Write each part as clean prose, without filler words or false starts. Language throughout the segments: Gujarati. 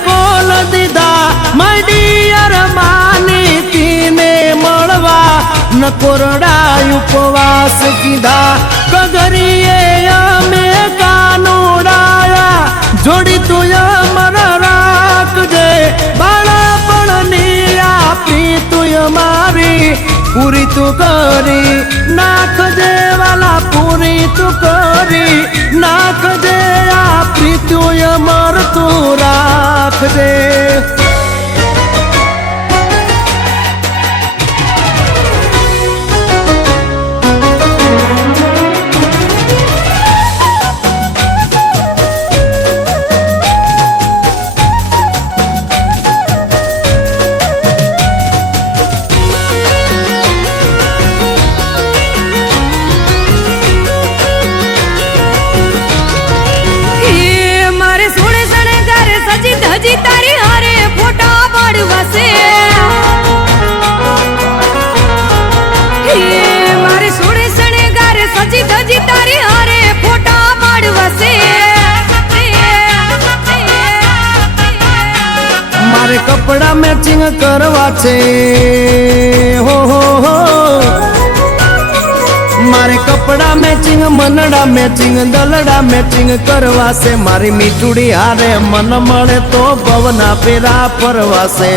કોલ દીધા માય ડિયર માની તીને મળવા ન કોરડા ઉપવાસ કીધા કગરીએ અમે કાનુડાયા જોડી તું અમર રાખજે બાળપણની આપી તું મારી પૂરી તું કરી નાખજે વાલા પૂરી તું કરી નાખજે આપી તું અમર તું રાખજે હજી તારી હારે ફોટા પાડવાશે મારે સોળે શણગાર સજી ધજી તારી હારે ફોટા પાડવાશે મારે કપડા મેચિંગ કરવા છે હો હો હો મારે કપડા મેચિંગ મનડા મેચિંગ દલડા મેચિંગ કરવાશે મારી મીઠુડી હારે મન મળે તો ભવના પેરા ફરવાશે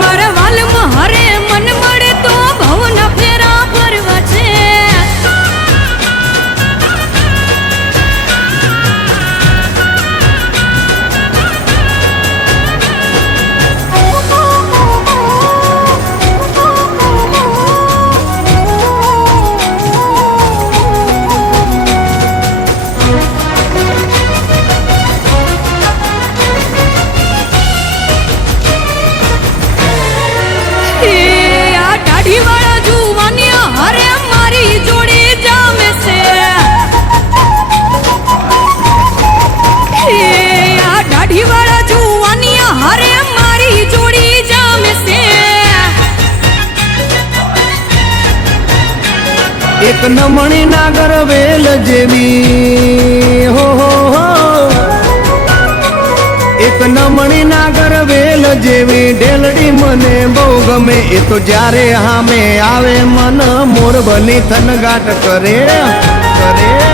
મારા વાલમાં હરે મન મળે તો ભવના ફેરા ફરવા છે એક નમણી નાગર વેલ જેવી હો હો હો એક નમણી નાગર વેલ જેવી ઢેલડી મને બહુ ગમે એ તો જ્યારે હામે આવે મન મોર બની થનગાટ કરે કરે